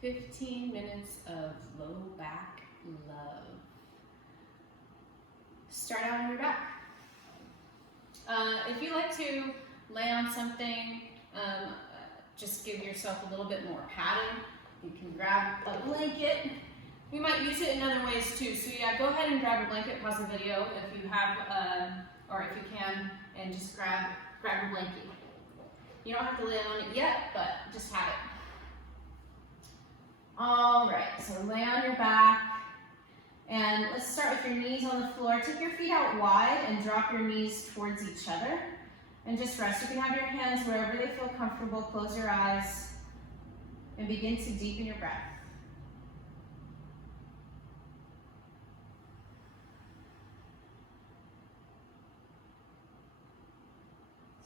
15 minutes of low back love. Start out on your back. If you like to lay on something, just give yourself a little bit more padding. You can grab a blanket. You might use it in other ways too. So yeah, go ahead and grab a blanket, pause the video if you have, or if you can, and just grab a blanket. You don't have to lay on it yet, but just have it. All right, so lay on your back. And let's start with your knees on the floor. Take your feet out wide and drop your knees towards each other. And just rest. You can have your hands wherever they feel comfortable. Close your eyes and begin to deepen your breath.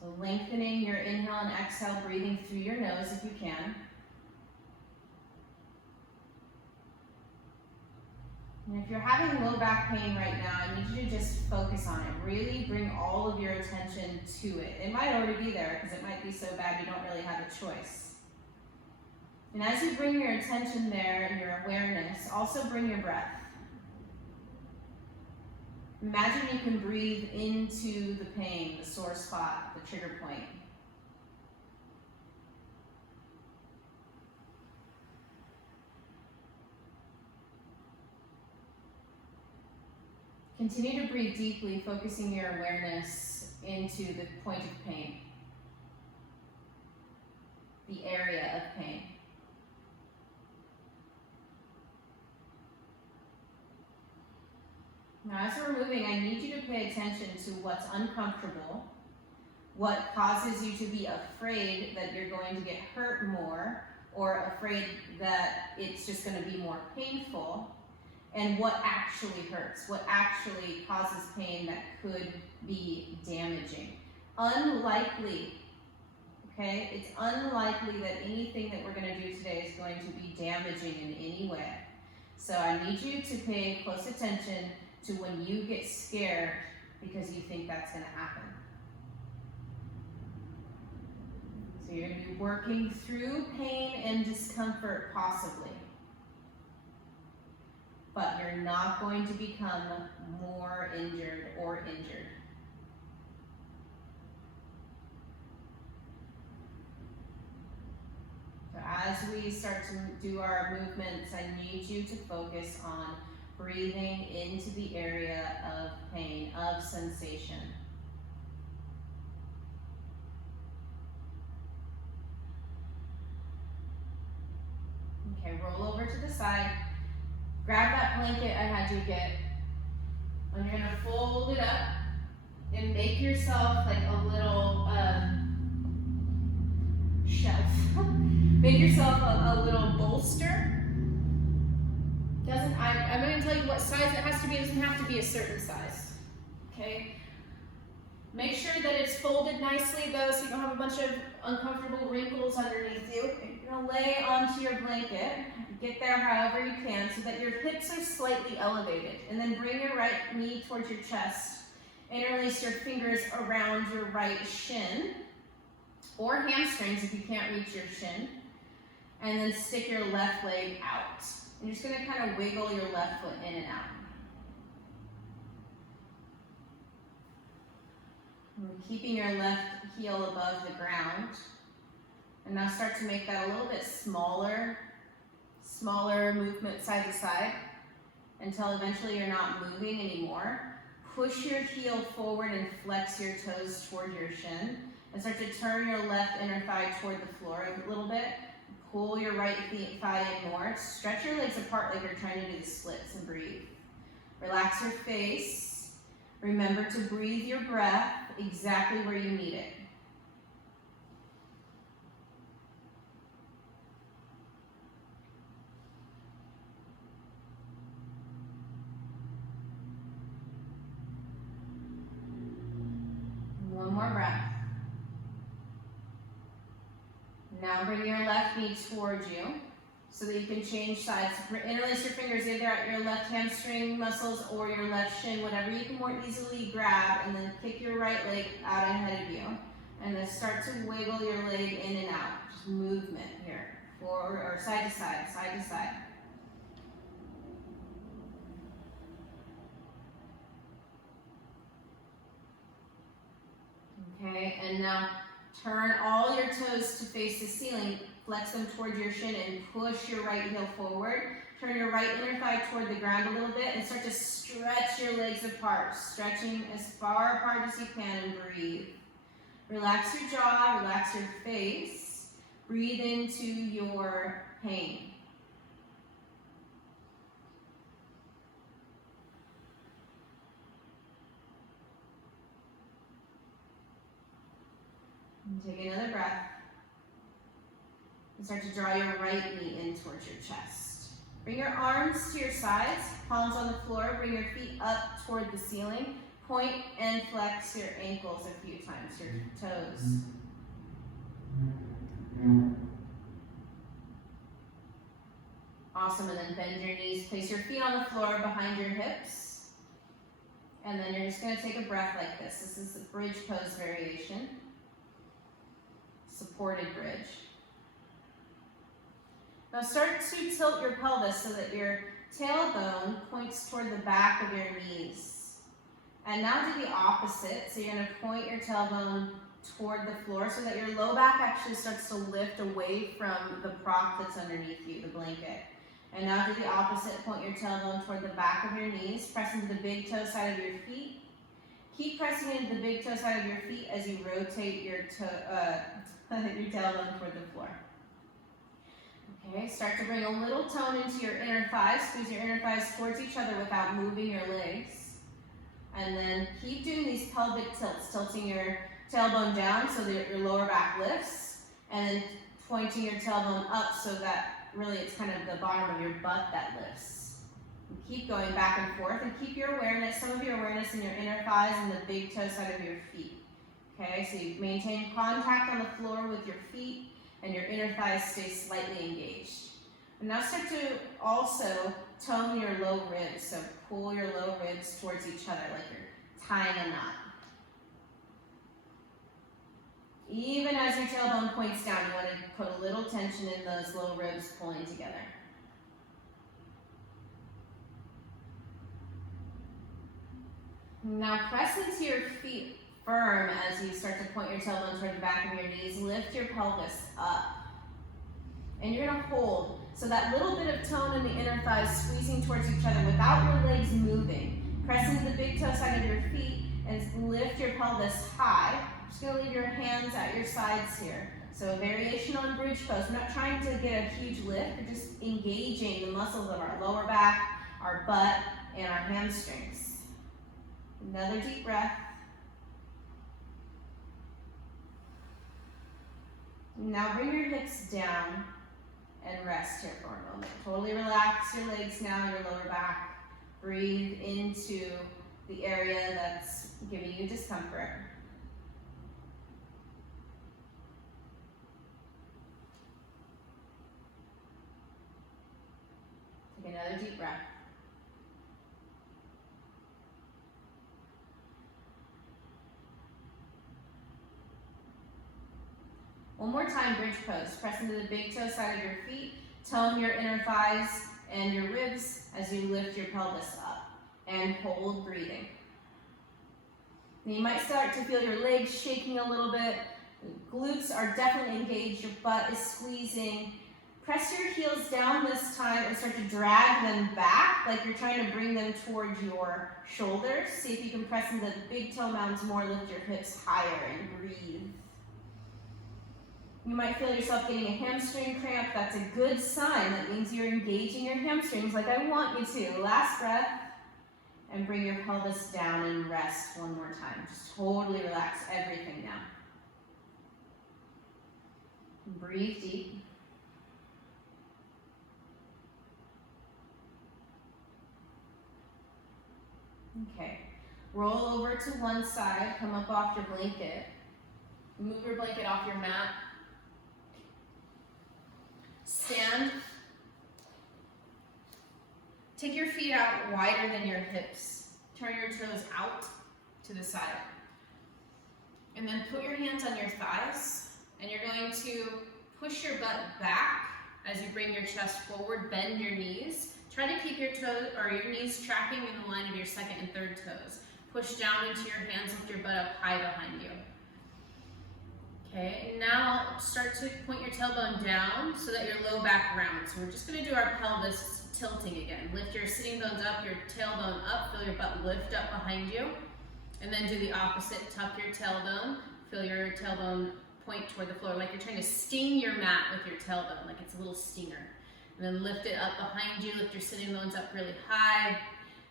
So lengthening your inhale and exhale, breathing through your nose if you can. And if you're having low back pain right now, I need you to just focus on it. Really bring all of your attention to it. It might already be there because it might be so bad you don't really have a choice. And as you bring your attention there and your awareness, also bring your breath. Imagine you can breathe into the pain, the sore spot, the trigger point. Continue to breathe deeply, focusing your awareness into the point of pain, the area of pain. Now, as we're moving, I need you to pay attention to what's uncomfortable, what causes you to be afraid that you're going to get hurt more, or afraid that it's just going to be more painful, and what actually hurts, what actually causes pain that could be damaging. Unlikely, okay? It's unlikely that anything that we're going to do today is going to be damaging in any way. So I need you to pay close attention to when you get scared because you think that's going to happen. So you're going to be working through pain and discomfort possibly. But you're not going to become more injured or injured. So as we start to do our movements, I need you to focus on breathing into the area of pain, of sensation. Okay, roll over to the side. Grab that blanket I had you get, and you're gonna fold it up and make yourself like a little shelf. Make yourself a little bolster. I'm gonna tell you what size it has to be. It doesn't have to be a certain size, okay? Make sure that it's folded nicely though, so you don't have a bunch of uncomfortable wrinkles underneath you. You're gonna lay onto your blanket. Get there however you can so that your hips are slightly elevated. And then bring your right knee towards your chest. Interlace your fingers around your right shin or hamstrings if you can't reach your shin. And then stick your left leg out. And you're just going to kind of wiggle your left foot in and out. And keeping your left heel above the ground. And now start to make that a little bit smaller movement side to side until eventually you're not moving anymore. Push your heel forward and flex your toes toward your shin and start to turn your left inner thigh toward the floor a little bit. Pull your right thigh in more. Stretch your legs apart like you're trying to do the splits and breathe. Relax your face. Remember to breathe your breath exactly where you need it. One more breath. Now bring your left knee towards you so that you can change sides. Interlace your fingers either at your left hamstring muscles or your left shin, whatever you can more easily grab, and then kick your right leg out ahead of you. And then start to wiggle your leg in and out. Just movement here. forward, or side to side, side to side. Okay, and now turn all your toes to face the ceiling, flex them towards your shin and push your right heel forward. Turn your right inner thigh toward the ground a little bit and start to stretch your legs apart, stretching as far apart as you can, and breathe. Relax your jaw, relax your face. Breathe into your pain. And take another breath. And start to draw your right knee in towards your chest. Bring your arms to your sides, palms on the floor. Bring your feet up toward the ceiling. Point and flex your ankles a few times, your toes. Awesome, and then bend your knees. Place your feet on the floor behind your hips. And then you're just going to take a breath like this. This is the bridge pose variation. Supported bridge. Now start to tilt your pelvis so that your tailbone points toward the back of your knees. And now do the opposite. So you're going to point your tailbone toward the floor so that your low back actually starts to lift away from the prop that's underneath you, the blanket. And now do the opposite. Point your tailbone toward the back of your knees. Press into the big toe side of your feet. Keep pressing into the big toe side of your feet as you rotate your tailbone toward the floor. Okay, start to bring a little tone into your inner thighs. Squeeze your inner thighs towards each other without moving your legs. And then keep doing these pelvic tilts, tilting your tailbone down so that your lower back lifts, and then pointing your tailbone up so that really it's kind of the bottom of your butt that lifts. And keep going back and forth, and keep your awareness, some of your awareness in your inner thighs and the big toe side of your feet. Okay, so you maintain contact on the floor with your feet, and your inner thighs stay slightly engaged. And now start to also tone your low ribs. So pull your low ribs towards each other like you're tying a knot. Even as your tailbone points down, you want to put a little tension in those low ribs pulling together. Now press into your feet firm as you start to point your tailbone toward the back of your knees. Lift your pelvis up. And you're going to hold. So that little bit of tone in the inner thighs squeezing towards each other without your legs moving. Press into the big toe side of your feet and lift your pelvis high. I'm just going to leave your hands at your sides here. So a variation on bridge pose. We're not trying to get a huge lift. We're just engaging the muscles of our lower back, our butt, and our hamstrings. Another deep breath. Now bring your hips down and rest here for a moment. Totally relax your legs now, your lower back. Breathe into the area that's giving you discomfort. Take another deep breath. One more time, bridge pose. Press into the big toe side of your feet. Tone your inner thighs and your ribs as you lift your pelvis up. And hold breathing. And you might start to feel your legs shaking a little bit. Glutes are definitely engaged. Your butt is squeezing. Press your heels down this time and start to drag them back like you're trying to bring them towards your shoulders. See if you can press into the big toe mounds more. Lift your hips higher and breathe. You might feel yourself getting a hamstring cramp. That's a good sign. That means you're engaging your hamstrings like I want you to. Last breath. And bring your pelvis down and rest one more time. Just totally relax everything now. Breathe deep. Okay. Roll over to one side. Come up off your blanket. Move your blanket off your mat. Stand. Take your feet out wider than your hips. Turn your toes out to the side. And then put your hands on your thighs, and you're going to push your butt back As you bring your chest forward, bend your knees. Try to keep your toes or your knees tracking in the line of your second and third toes. Push down into your hands, lift your butt up high behind you. Okay, now start to point your tailbone down so that your low back rounds. So we're just gonna do our pelvis tilting again. Lift your sitting bones up, your tailbone up, feel your butt lift up behind you. And then do the opposite, tuck your tailbone, feel your tailbone point toward the floor, like you're trying to sting your mat with your tailbone, like it's a little stinger. And then lift it up behind you, lift your sitting bones up really high,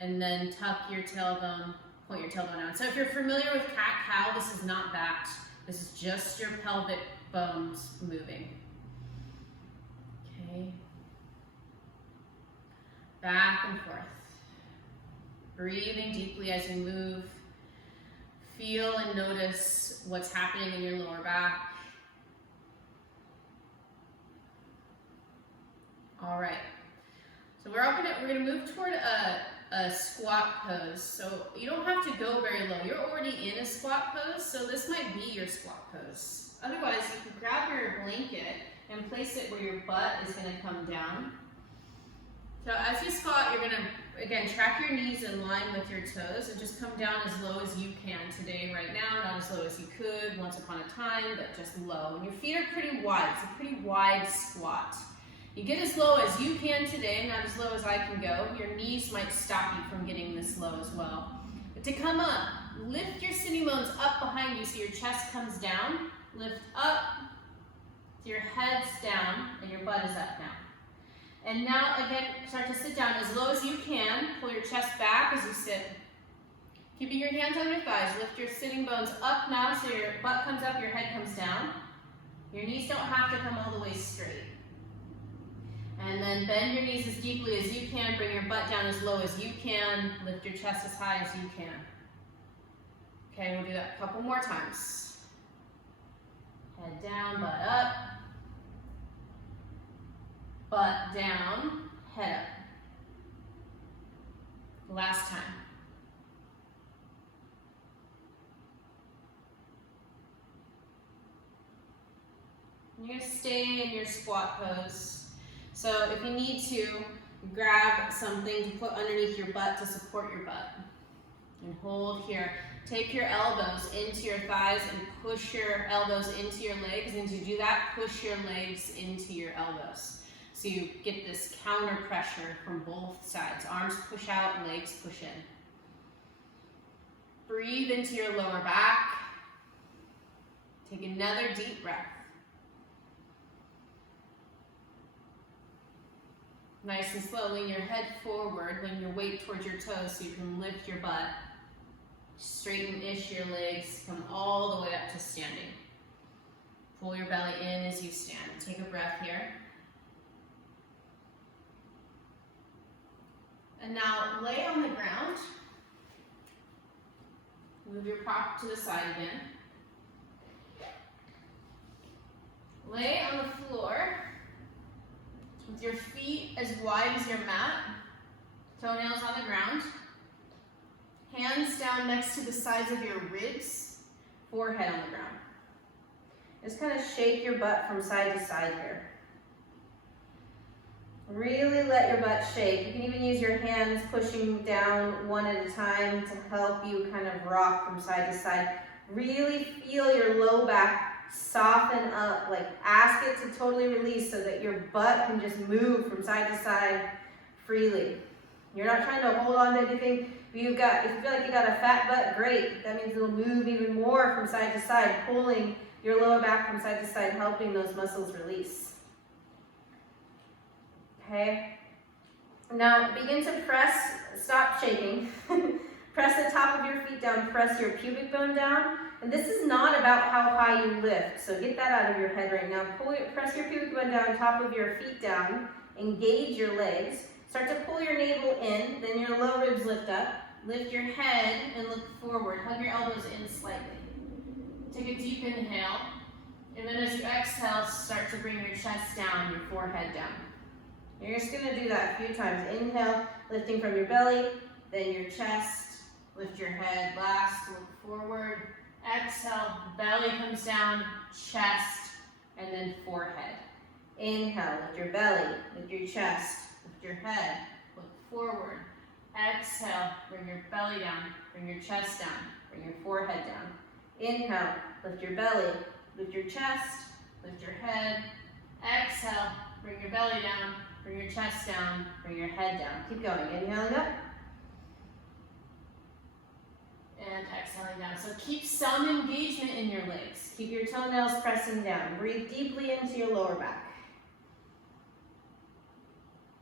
and then tuck your tailbone, point your tailbone out. So if you're familiar with cat-cow, this is not that. This is just your pelvic bones moving. Okay. Back and forth. Breathing deeply as you move. Feel and notice what's happening in your lower back. All right. So we're gonna move toward a squat pose. So you don't have to go very low. You're already in a squat pose, so this might be your squat pose. Otherwise, you can grab your blanket and place it where your butt is gonna come down. So as you squat, you're gonna, again, track your knees in line with your toes and just come down as low as you can today, right now, not as low as you could once upon a time, but just low. And your feet are pretty wide, it's a pretty wide squat. You get as low as you can today, not as low as I can go. Your knees might stop you from getting this low as well. But to come up, lift your sitting bones up behind you so your chest comes down. Lift up, so your head's down and your butt is up now. And now, again, start to sit down as low as you can. Pull your chest back as you sit. Keeping your hands on your thighs. Lift your sitting bones up now so your butt comes up, your head comes down. Your knees don't have to come all the way straight. And then bend your knees as deeply as you can. Bring your butt down as low as you can. Lift your chest as high as you can. Okay, we'll do that a couple more times. Head down, butt up. Butt down, head up. Last time. You're going to stay in your squat pose. So if you need to, grab something to put underneath your butt to support your butt. And hold here. Take your elbows into your thighs and push your elbows into your legs. And to do that, push your legs into your elbows. So you get this counter pressure from both sides. Arms push out, legs push in. Breathe into your lower back. Take another deep breath. Nice and slow, lean your head forward, lean your weight towards your toes so you can lift your butt. Straighten-ish your legs, come all the way up to standing. Pull your belly in as you stand. Take a breath here. And now lay on the ground. Move your prop to the side again. Lay on the floor with your feet as wide as your mat. Toenails on the ground. Hands down next to the sides of your ribs. Forehead on the ground. Just kind of shake your butt from side to side here. Really let your butt shake. You can even use your hands pushing down one at a time to help you kind of rock from side to side. Really feel your low back soften up, like ask it to totally release so that your butt can just move from side to side freely. You're not trying to hold on to anything. If you feel like you got a fat butt, great. That means it'll move even more from side to side, pulling your lower back from side to side, helping those muscles release. Okay? Now begin to press, stop shaking. Press the top of your feet down, press your pubic bone down. And this is not about how high you lift, so get that out of your head right now. Press your pubic bone down, top of your feet down, engage your legs. Start to pull your navel in, then your low ribs lift up. Lift your head and look forward. Hug your elbows in slightly. Take a deep inhale, and then as you exhale, start to bring your chest down, your forehead down. You're just gonna do that a few times. Inhale, lifting from your belly, then your chest, lift your head, last, look forward. Exhale, belly comes down, chest, and then forehead. Inhale, lift your belly, lift your chest, lift your head, look forward. Exhale, bring your belly down, bring your chest down, bring your forehead down. Inhale, lift your belly, lift your chest, lift your head. Exhale, bring your belly down, bring your chest down, bring your head down. Keep going, inhaling up. And exhaling down. So keep some engagement in your legs. Keep your toenails pressing down. Breathe deeply into your lower back.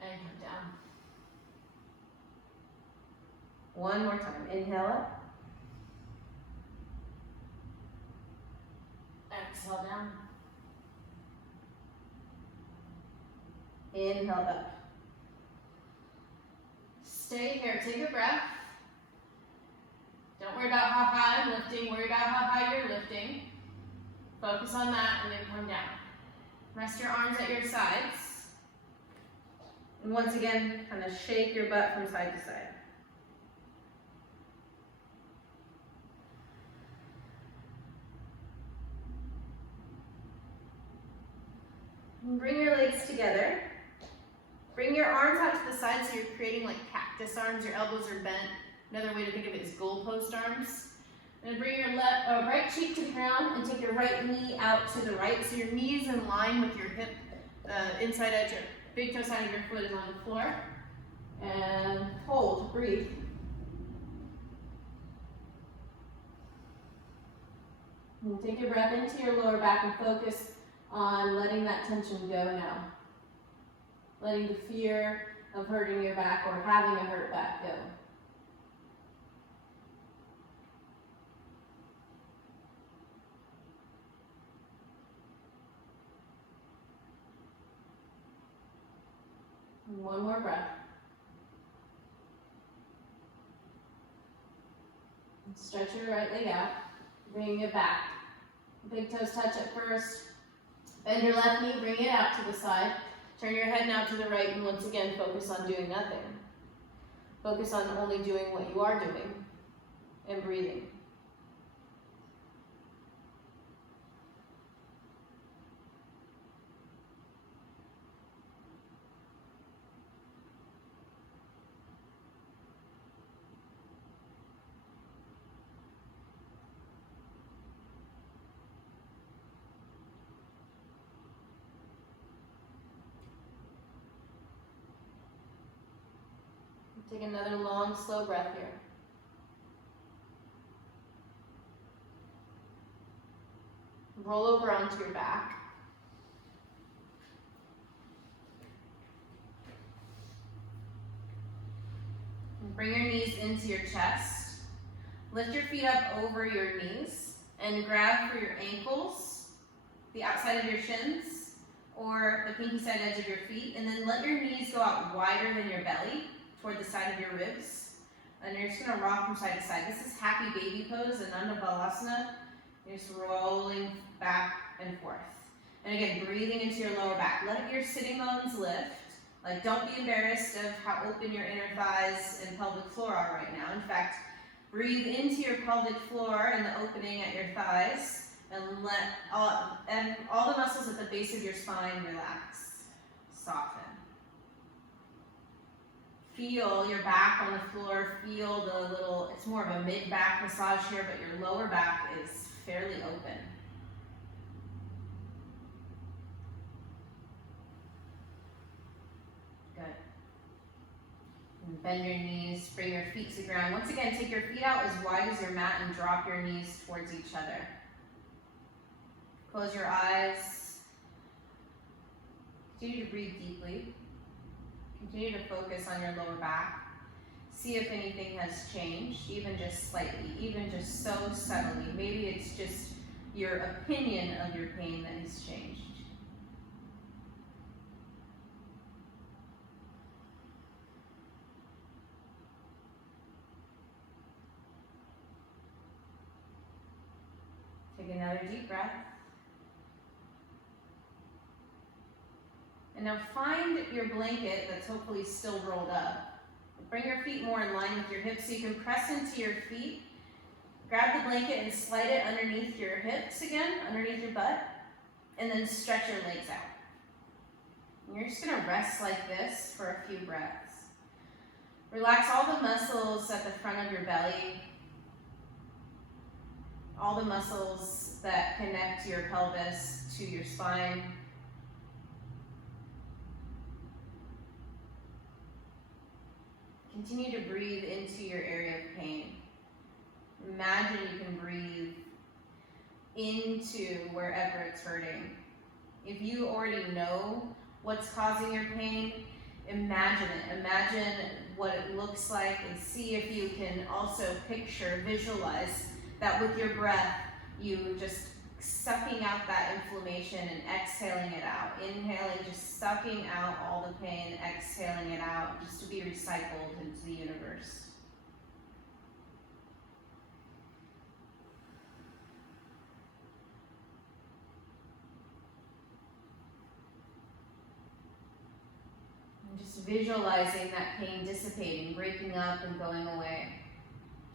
And come down. One more time. Inhale up. Exhale down. Inhale up. Stay here. Take a breath. Don't worry about how high I'm lifting. Worry about how high you're lifting. Focus on that and then come down. Rest your arms at your sides. And once again, kind of shake your butt from side to side. And bring your legs together. Bring your arms out to the side so you're creating like cactus arms. Your elbows are bent. Another way to think of it is goalpost arms. And bring your right cheek to the ground and take your right knee out to the right. So your knee is in line with your hip, inside edge, your big toe side of your foot is on the floor. And hold, breathe. And take your breath into your lower back and focus on letting that tension go now. Letting the fear of hurting your back or having a hurt back go. And one more breath. And stretch your right leg out, bring it back. Big toes touch at first. Bend your left knee, bring it out to the side. Turn your head now to the right, and once again, focus on doing nothing. Focus on only doing what you are doing and breathing. Take another long, slow breath here. Roll over onto your back. And bring your knees into your chest. Lift your feet up over your knees and grab for your ankles, the outside of your shins, or the pinky side edge of your feet, and then let your knees go out wider than your belly, toward the side of your ribs, and you're just going to rock from side to side. This is happy baby pose, Ananda Balasana. You're just rolling back and forth. And again, breathing into your lower back. Let your sitting bones lift. Like, don't be embarrassed of how open your inner thighs and pelvic floor are right now. In fact, breathe into your pelvic floor and the opening at your thighs, and let all the muscles at the base of your spine relax, soften. Feel your back on the floor, feel the little, it's more of a mid-back massage here, but your lower back is fairly open. Good. And bend your knees, bring your feet to the ground. Once again, take your feet out as wide as your mat and drop your knees towards each other. Close your eyes. Continue to breathe deeply. Continue to focus on your lower back. See if anything has changed, even just slightly, even just so subtly. Maybe it's just your opinion of your pain that has changed. Take another deep breath. And now find your blanket that's hopefully still rolled up. Bring your feet more in line with your hips so you can press into your feet. Grab the blanket and slide it underneath your hips again, underneath your butt, and then stretch your legs out. And you're just gonna rest like this for a few breaths. Relax all the muscles at the front of your belly, all the muscles that connect your pelvis to your spine. Continue to breathe into your area of pain. Imagine you can breathe into wherever it's hurting. If you already know what's causing your pain, imagine it. Imagine what it looks like and see if you can also picture, visualize that with your breath, you just sucking out that inflammation and exhaling it out. Inhaling, just sucking out all the pain, exhaling it out, just to be recycled into the universe. And just visualizing that pain dissipating, breaking up and going away.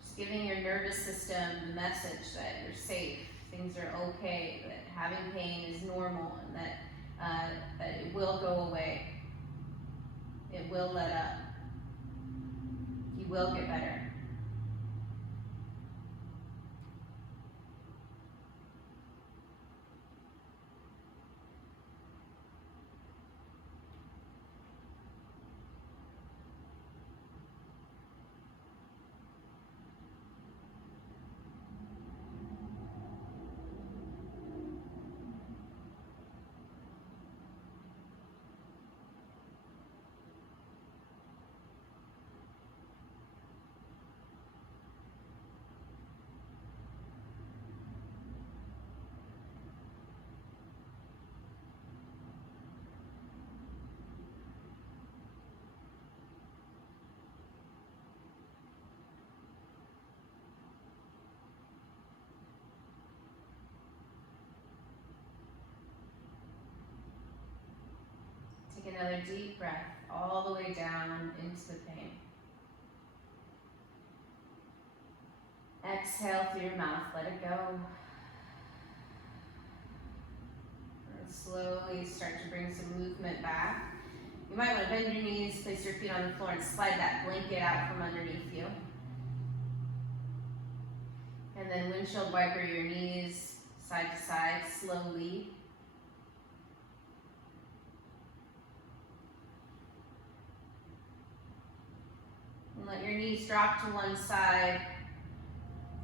Just giving your nervous system the message that you're safe, things are okay, that having pain is normal, and that it will go away. It will let up. You will get better. Take another deep breath all the way down into the pain. Exhale through your mouth, let it go. And slowly start to bring some movement back. You might want to bend your knees, place your feet on the floor, and slide that blanket out from underneath you. And then windshield wiper your knees side to side slowly. And let your knees drop to one side.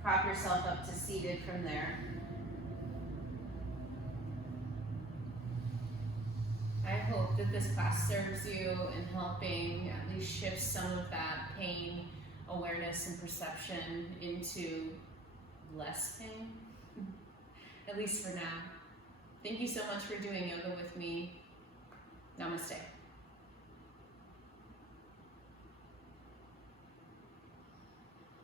Prop yourself up to seated from there. I hope that this class serves you in helping at least shift some of that pain awareness and perception into less pain, at least for now. Thank you so much for doing yoga with me. Namaste.